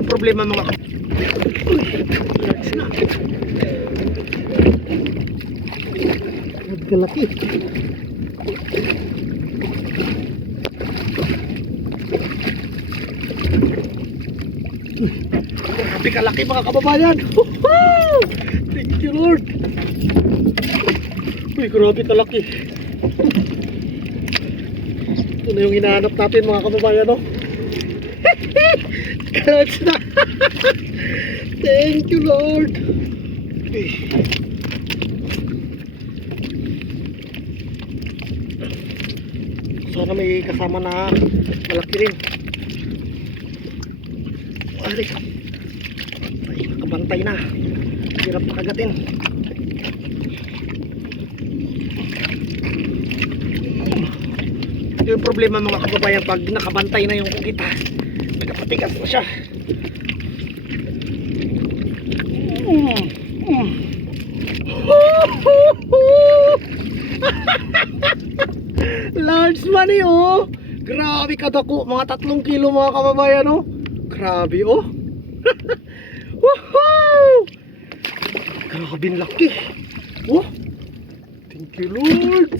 Yung problema mga uy, relax na. Nagkalaki. Grabe kalaki mga kababayan. Thank you Lord. Uy, grabe kalaki. Ito na yung hinahanap natin mga kababayan, no? Clutch na. Thank you Lord. Okay. Sana may kasama na malaki rin. Ay, nakabantay na. Hirap na kagatin. Yung problema mga kababayan, pag nakabantay na yung kugita, nagkapatigas na siya. Large money oh. Grabe kadako, mga 3 kilo mga kababayan oh. Grabe oh. Woohoo! Grabe laki. Oh. Thank you Lord.